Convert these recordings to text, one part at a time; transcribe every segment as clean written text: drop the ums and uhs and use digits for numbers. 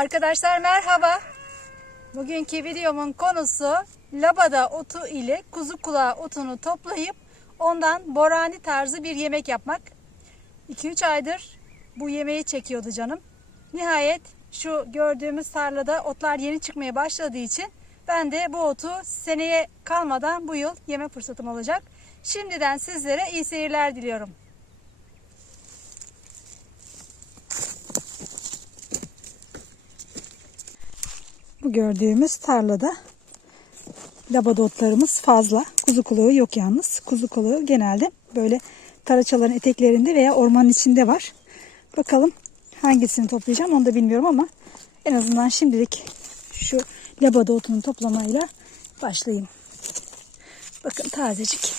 Arkadaşlar merhaba. Bugünkü videomun konusu labada otu ile kuzu kulağı otunu toplayıp ondan borani tarzı bir yemek yapmak. 2-3 aydır bu yemeği çekiyordu canım. Nihayet şu gördüğümüz tarlada otlar yeni çıkmaya başladığı için ben de bu otu seneye kalmadan bu yıl yeme fırsatım olacak. Şimdiden sizlere iyi seyirler diliyorum. Bu gördüğümüz tarlada labada otlarımız fazla. Kuzu kulağı yok yalnız. Kuzu kulağı genelde böyle taraçaların eteklerinde veya ormanın içinde var. Bakalım hangisini toplayacağım onu da bilmiyorum ama en azından şimdilik şu labada otunu toplamayla başlayayım. Bakın tazecik.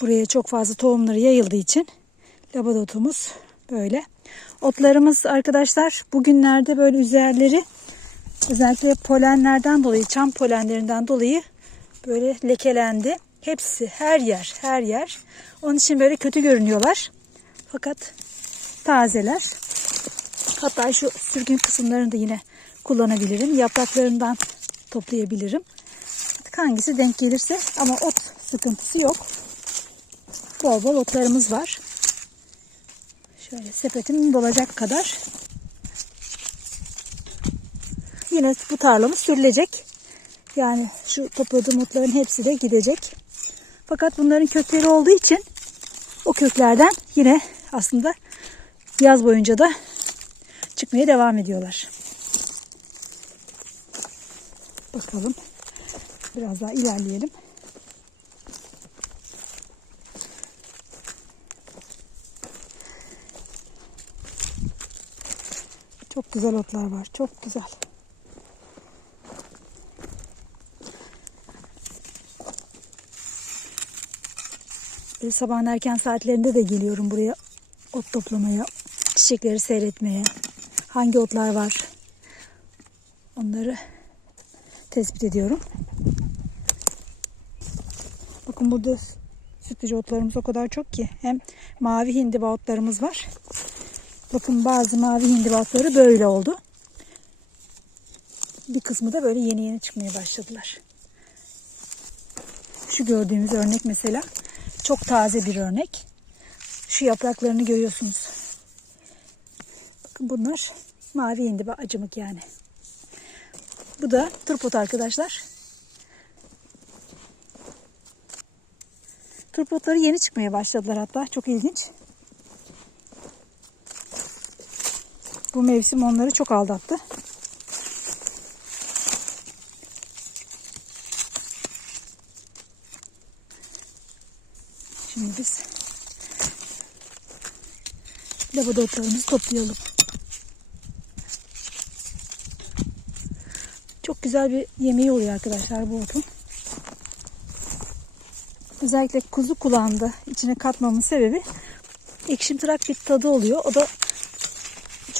Buraya çok fazla tohumları yayıldığı için labada otumuz böyle. Otlarımız arkadaşlar bugünlerde böyle üzerleri özellikle polenlerden dolayı, çam polenlerinden dolayı böyle lekelendi. Hepsi her yer. Onun için böyle kötü görünüyorlar. Fakat tazeler. Hatta şu sürgün kısımlarını da yine kullanabilirim. Yapraklarından toplayabilirim. Artık hangisi denk gelirse ama ot sıkıntısı yok. Bol bol otlarımız var. Şöyle sepetim dolacak kadar. Yine bu tarlamız sürülecek. Yani şu topladığım otların hepsi de gidecek. Fakat bunların kökleri olduğu için o köklerden yine aslında yaz boyunca da çıkmaya devam ediyorlar. Bakalım. Biraz daha ilerleyelim. Çok güzel otlar var. Çok güzel. Sabahın erken saatlerinde de geliyorum buraya ot toplamaya, çiçekleri seyretmeye. Hangi otlar var? Onları tespit ediyorum. Bakın burada sütlüce otlarımız o kadar çok ki. Hem mavi hindiba otlarımız var. Bakın bazı mavi hindiba otları böyle oldu. Bir kısmı da böyle yeni çıkmaya başladılar. Şu gördüğümüz örnek mesela çok taze bir örnek. Şu yapraklarını görüyorsunuz. Bakın bunlar mavi hindiba acımık yani. Bu da turpot arkadaşlar. Turpotları yeni çıkmaya başladılar hatta. Çok ilginç. Bu mevsim onları çok aldattı. Şimdi biz labada otlarımızı toplayalım. Çok güzel bir yemeği oluyor arkadaşlar bu otun. Özellikle kuzu kulağında içine katmamın sebebi ekşimtırak bir tadı oluyor. O da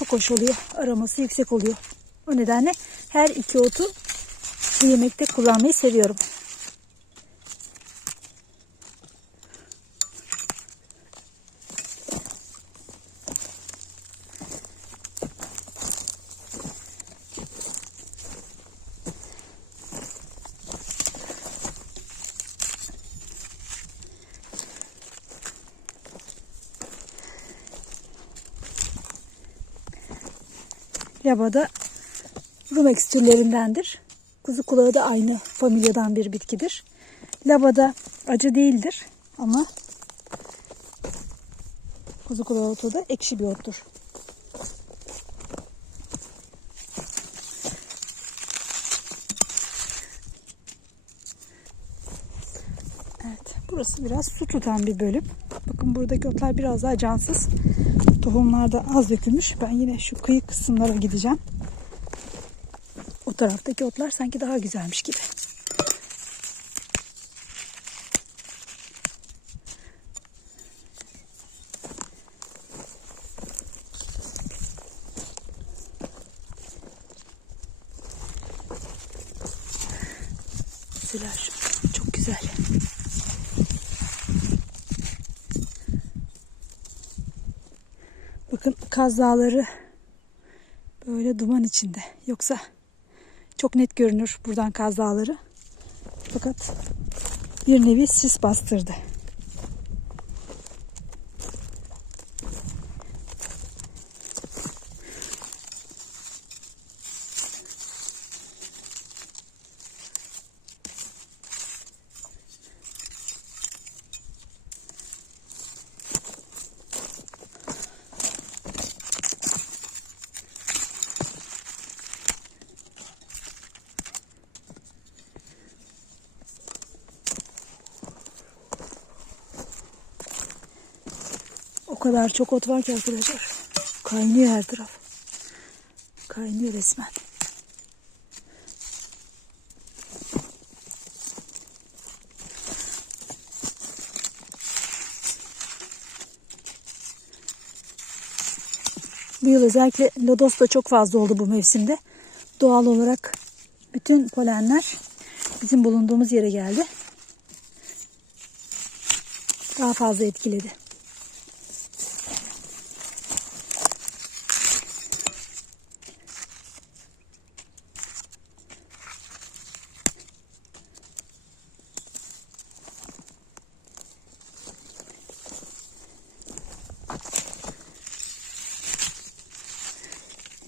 çok hoş oluyor. Aroması yüksek oluyor. O nedenle her iki otu bu yemekte kullanmayı seviyorum. Labada rumex türlerindendir. Kuzu kulağı da aynı familyadan bir bitkidir. Labada acı değildir ama kuzu kulağı otu da ekşi bir ottur. Evet, burası biraz su tutan bir bölüm. Bakın buradaki otlar biraz daha cansız. Tohumlar da az dökülmüş. Ben yine şu kıyı kısımlara gideceğim. O taraftaki otlar sanki daha güzelmiş gibi. Mesela çok güzel. Kaz Dağları böyle duman içinde. Yoksa çok net görünür buradan Kaz Dağları. Fakat bir nevi sis bastırdı. O kadar çok ot var ki arkadaşlar. Kaynıyor her taraf. Kaynıyor resmen. Bu yıl özellikle lodos da çok fazla oldu bu mevsimde. Doğal olarak bütün polenler bizim bulunduğumuz yere geldi. Daha fazla etkiledi.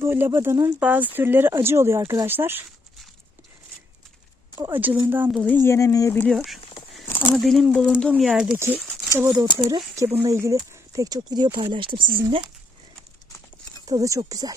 Bu labadanın bazı türleri acı oluyor arkadaşlar. O acılığından dolayı yenemeyebiliyor. Ama benim bulunduğum yerdeki labada otları, ki bununla ilgili pek çok video paylaştım sizinle, tadı çok güzel.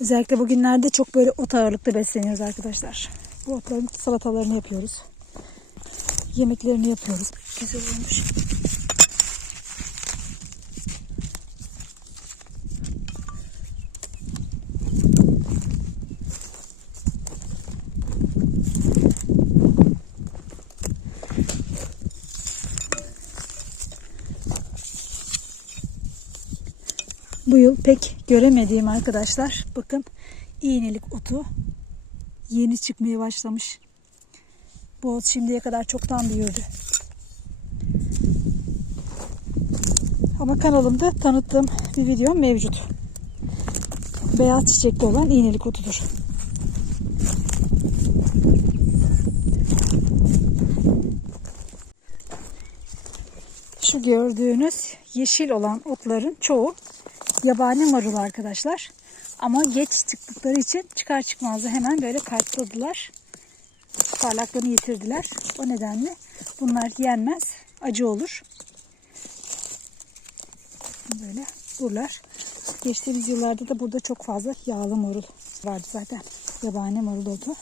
Özellikle bugünlerde çok böyle ot ağırlıklı besleniyoruz arkadaşlar. Bu otların salatalarını yapıyoruz. Yemeklerini yapıyoruz. Güzel olmuş. Bu yıl pek göremediğim arkadaşlar, bakın, iğnelik otu yeni çıkmaya başlamış. Bu ot şimdiye kadar çoktan büyüdü. Ama kanalımda tanıttığım bir videom mevcut. Beyaz çiçekli olan iğnelik otudur. Şu gördüğünüz yeşil olan otların çoğu yabani marul arkadaşlar. Ama geç çıktıkları için çıkar çıkmaz da hemen böyle kalpladılar. Parlaklığını yitirdiler. O nedenle bunlar yenmez, acı olur. Böyle buralar. Geçtiğimiz yıllarda da burada çok fazla yağlı marul vardı zaten. Yabani marul otu.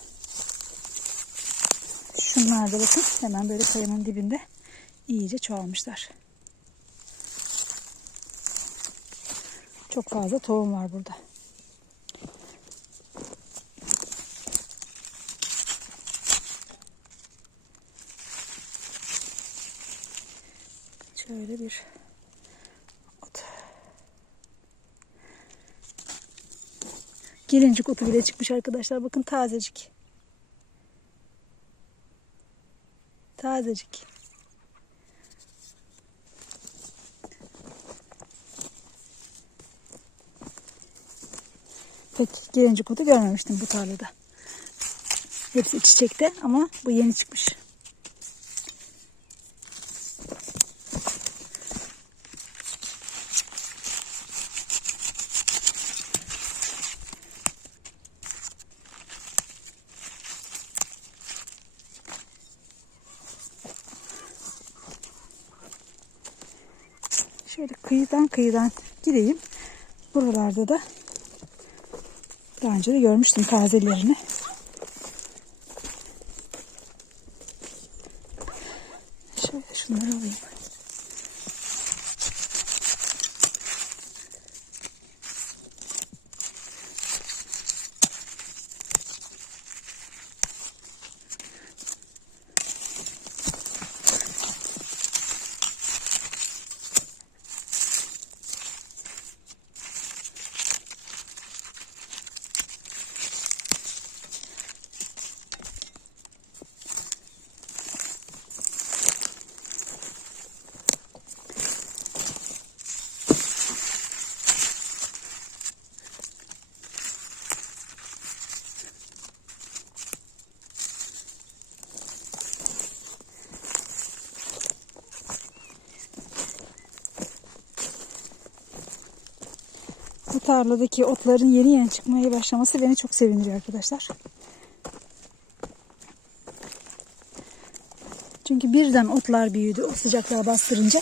Şunlar da bakın hemen böyle kayanın dibinde iyice çoğalmışlar. Çok fazla tohum var burada. Şöyle bir ot. Gelincik otu bile çıkmış arkadaşlar. Bakın tazecik. Tazecik. Pek gelincik otu görmemiştim bu tarlada. Hepsi çiçekte ama bu yeni çıkmış. Şöyle kıyıdan gireyim. Buralarda da daha önce de görmüştüm tazelerini. Şöyle şunları alayım. Bu tarladaki otların yeni çıkmaya başlaması beni çok sevindiriyor arkadaşlar. Çünkü birden otlar büyüdü. O sıcaklar bastırınca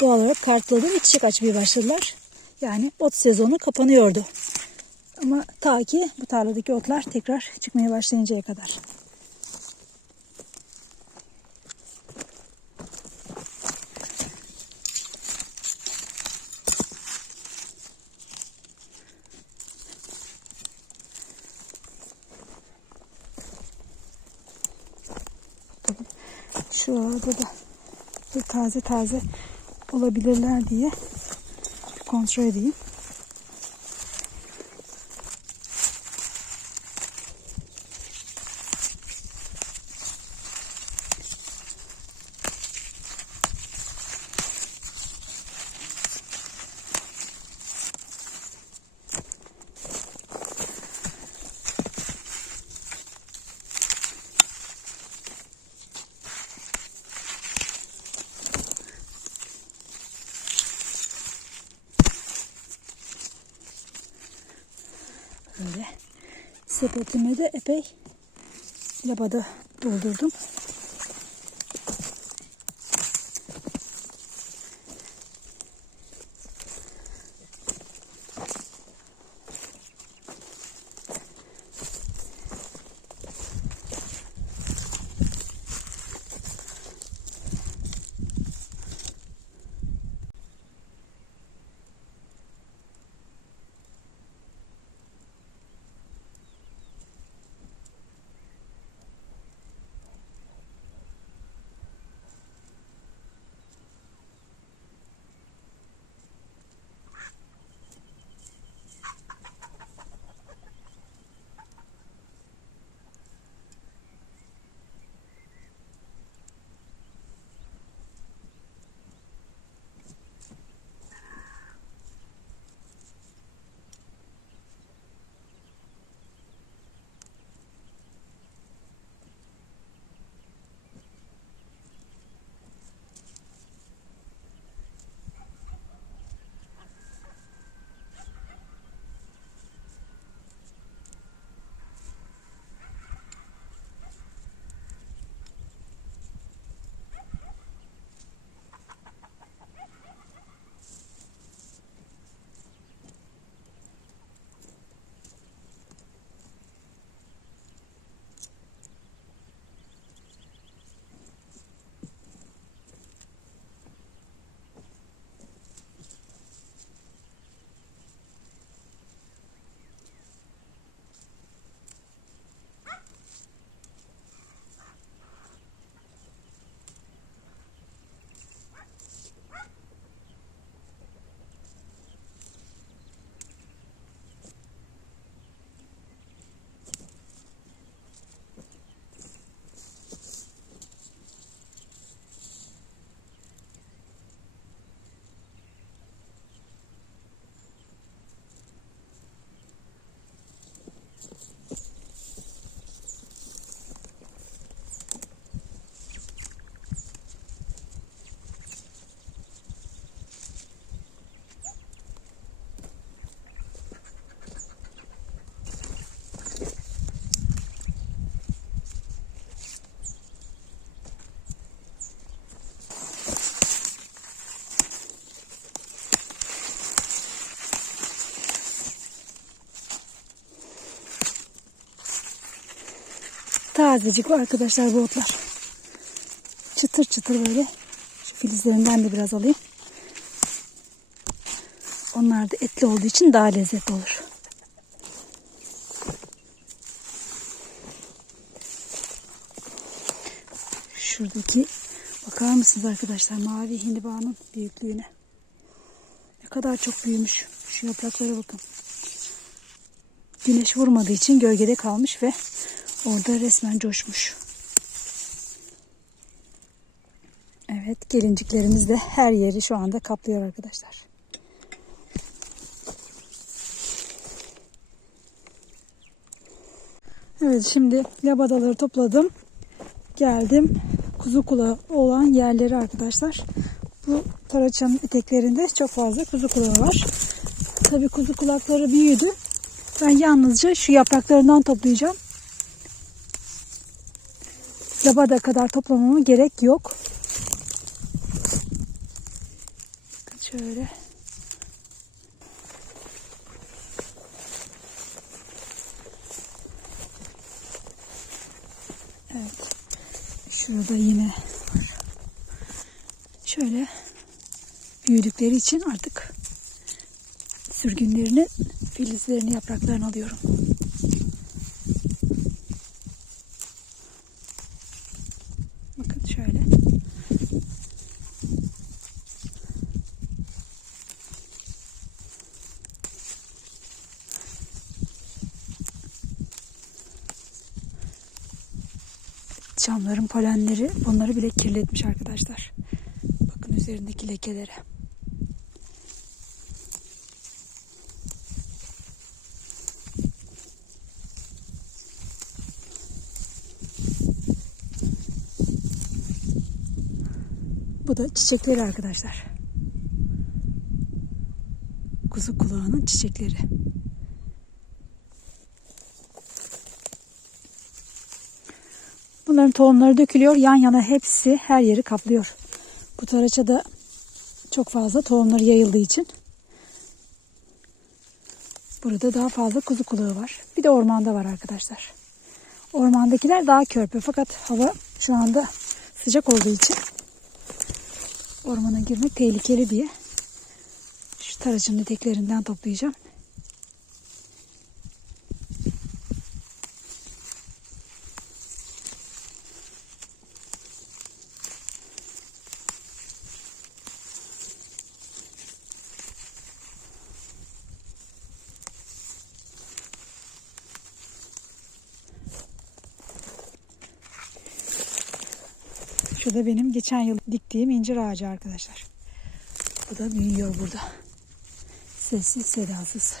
doğal olarak kartladı ve çiçek açmaya başladılar. Yani ot sezonu kapanıyordu. Ama ta ki bu tarladaki otlar tekrar çıkmaya başlayıncaya kadar. Şu arada da bir taze olabilirler diye bir kontrol edeyim. Böyle sepetime de epey labada doldurdum. tazecik arkadaşlar bu otlar. Çıtır çıtır böyle. Şu filizlerinden de biraz alayım. Onlar da etli olduğu için daha lezzetli olur. Şuradaki bakar mısınız arkadaşlar mavi hindibanın büyüklüğüne. Ne kadar çok büyümüş. Şu yapraklara bakın. Güneş vurmadığı için gölgede kalmış ve orada resmen coşmuş. Evet, gelinciklerimiz de her yeri şu anda kaplıyor arkadaşlar. Evet, şimdi labadaları topladım. Geldim kuzu kulağı olan yerleri arkadaşlar. Bu taraçanın eteklerinde çok fazla kuzu kulağı var. Tabii kuzu kulakları büyüdü. Ben yalnızca şu yapraklarından toplayacağım. Labada kadar toplamama gerek yok. Bakın şöyle. Evet. Şurada yine var. Şöyle büyüdükleri için artık sürgünlerini, filizlerini, yapraklarını alıyorum. Bakın şöyle. Çamların polenleri bunları bile kirletmiş arkadaşlar. Bakın üzerindeki lekelere. Bu da çiçekleri arkadaşlar. Kuzu kulağının çiçekleri. Bunların tohumları dökülüyor. Yan yana hepsi her yeri kaplıyor. Bu taraçada çok fazla tohumları yayıldığı için burada daha fazla kuzu kulağı var. Bir de ormanda var arkadaşlar. Ormandakiler daha körpe fakat hava şu anda sıcak olduğu için ormana girmek tehlikeli diye şu taracın eteklerinden toplayacağım. Şu da benim geçen yıl diktiğim incir ağacı arkadaşlar. Bu da büyüyor burada. Sessiz sedasız.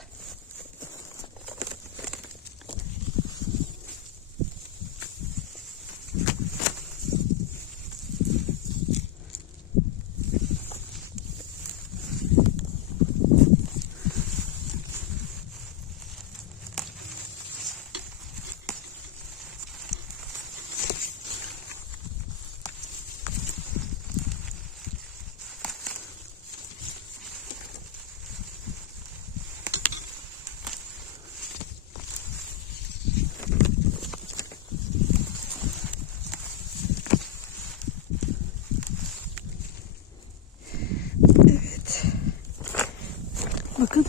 Bakın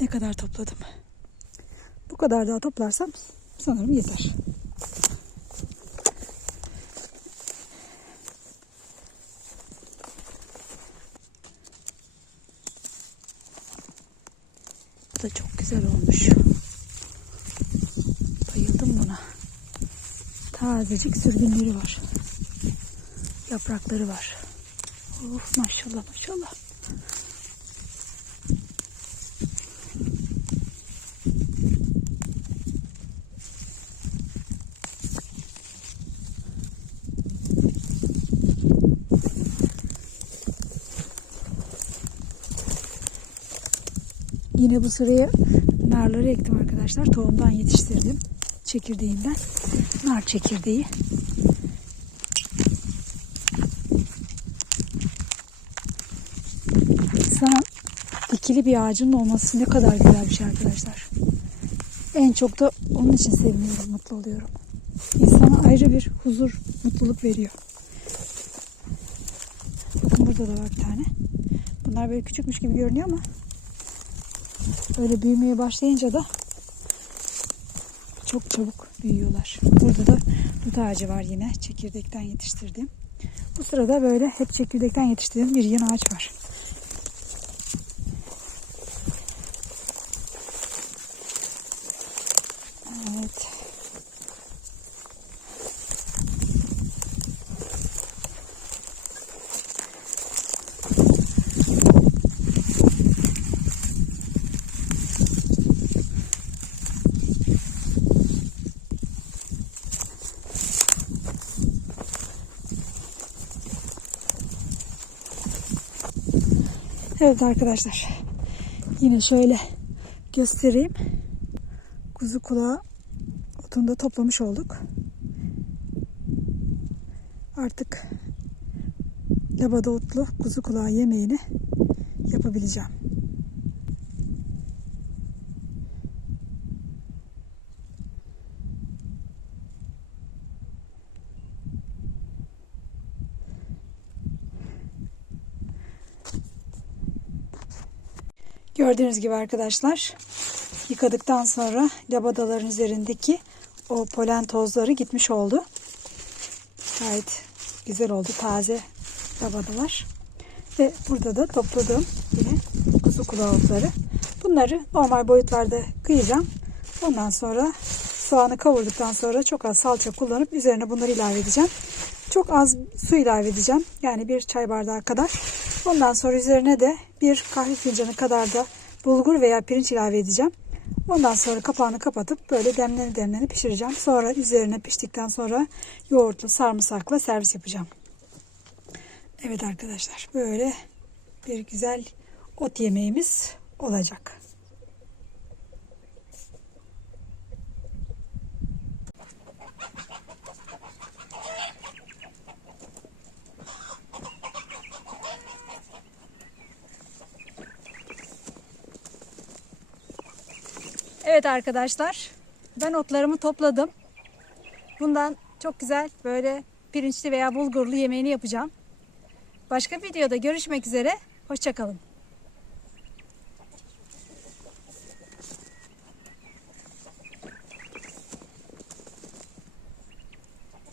ne kadar topladım. Bu kadar daha toplarsam sanırım yeter. Bu da çok güzel olmuş. Bayıldım buna. Tazecik sürgünleri var. Yaprakları var. Of, maşallah maşallah. Yine bu sıraya narları ektim arkadaşlar. Tohumdan yetiştirdim. Çekirdeğinden. Nar çekirdeği. Sana dikili bir ağacın olması ne kadar güzel bir şey arkadaşlar. En çok da onun için seviniyorum, mutlu oluyorum. insana ayrı bir huzur, mutluluk veriyor. Bakın burada da var bir tane. Bunlar böyle küçükmüş gibi görünüyor ama öyle büyümeye başlayınca da çok çabuk büyüyorlar. Burada da dut ağacı var yine. Çekirdekten yetiştirdiğim. Bu sırada böyle hep çekirdekten yetiştirdiğim bir yeni ağaç var. Evet. Evet arkadaşlar. Yine şöyle göstereyim. Kuzu kulağı otunu da toplamış olduk. Artık labada otlu kuzu kulağı yemeğini yapabileceğim. Gördüğünüz gibi arkadaşlar, yıkadıktan sonra labadaların üzerindeki o polen tozları gitmiş oldu. Gayet güzel oldu, taze labadalar. Ve burada da topladığım yine kuzu kulağı otları. Bunları normal boyutlarda kıyacağım. Ondan sonra soğanı kavurduktan sonra çok az salça kullanıp üzerine bunları ilave edeceğim. Çok az su ilave edeceğim. Yani bir çay bardağı kadar. Ondan sonra üzerine de bir kahve fincanı kadar da bulgur veya pirinç ilave edeceğim. Ondan sonra kapağını kapatıp böyle demleni pişireceğim. Sonra üzerine piştikten sonra yoğurtlu sarımsakla servis yapacağım. Evet arkadaşlar, böyle bir güzel ot yemeğimiz olacak. Evet arkadaşlar, ben otlarımı topladım. Bundan çok güzel böyle pirinçli veya bulgurlu yemeğini yapacağım. Başka videoda görüşmek üzere. Hoşça kalın.